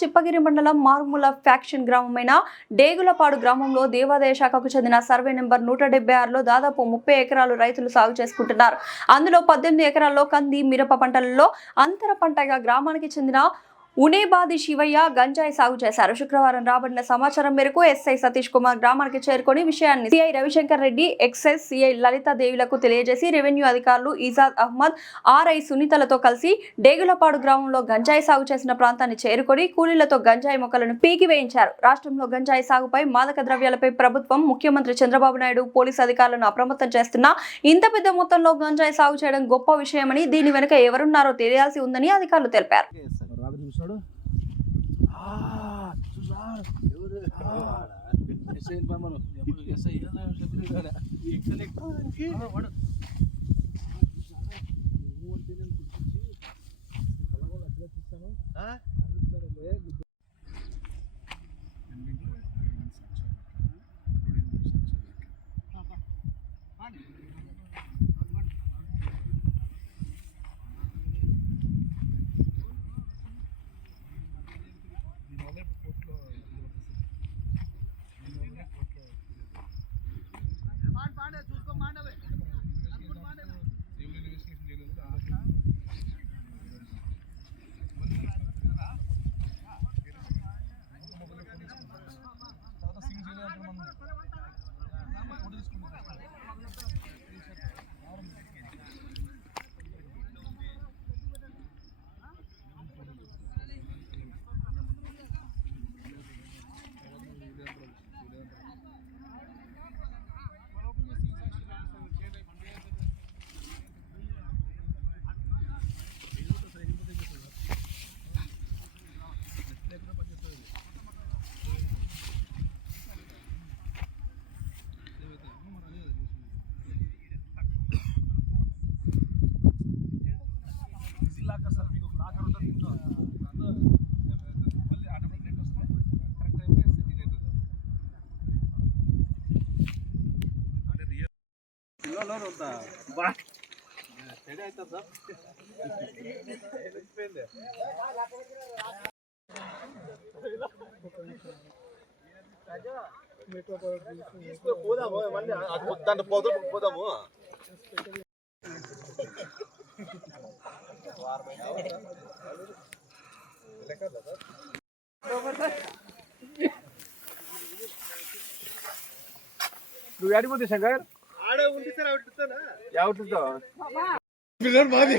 చిప్పగిరి మండలం మారుమూల ఫ్యాక్షన్ గ్రామమైన డేగులపాడు గ్రామంలో దేవాదాయ శాఖకు చెందిన సర్వే నెంబర్ నూట డెబ్బై ఆరులో దాదాపు ముప్పై ఎకరాలు రైతులు సాగు చేసుకుంటున్నారు. అందులో పద్దెనిమిది ఎకరాల్లో కంది మిరప పంటలలో అంతర పంటగా గ్రామానికి చెందిన ఉనేబాది శివయ్య గంజాయి సాగు చేశారు. శుక్రవారం రాబడిన సమాచారం మేరకు ఎస్ఐ సతీష్ కుమార్ గ్రామానికి చేరుకొని విషయాన్ని CI Ravishankar Reddy excise CI Lalitha తెలియజేసి రెవెన్యూ అధికారులు ఈజాద్ అహ్మద్ ఆర్ఐ సునీతలతో కలిసి డేగులపాడు గ్రామంలో గంజాయి సాగు చేసిన ప్రాంతాన్ని చేరుకొని కూలీలతో గంజాయి మొక్కలను పీకి వేయించారు. రాష్ట్రంలో గంజాయి సాగుపై మాదక ద్రవ్యాలపై ప్రభుత్వం ముఖ్యమంత్రి చంద్రబాబు నాయుడు పోలీసు అధికారులను అప్రమత్తం చేస్తున్నా ఇంత పెద్ద మొత్తంలో గంజాయి సాగు చేయడం గొప్ప విషయమని దీని వెనుక ఎవరున్నారో తెలియాల్సి ఉందని అధికారులు తెలిపారు. రాత్రి చూసాడు ఎస్ఐ మనం ఎస్ఐ వాడు. పోదాము మళ్ళీ దాంట్లో పోదాము. నువ్వు ఆడిపోతే శంకర్? అవుతుందా ఎవరితో ఎవరిది?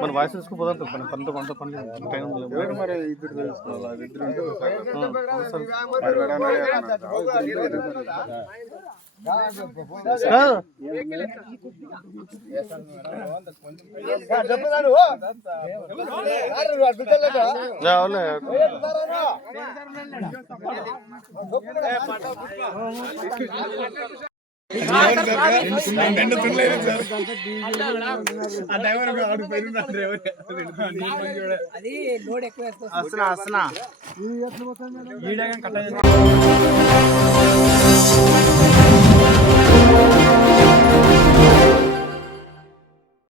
మన వాయిస్ తీసుకు పోదాం పని పనితో పనితో పని టైం ఉంది మరి ఇద్దరు తెలుసుకోవాలి? ఇద్దరు చెప్తున్నాను అది లోడ్ ఎక్కువ వేస్తుంది వస్తున్నా వస్తున్నా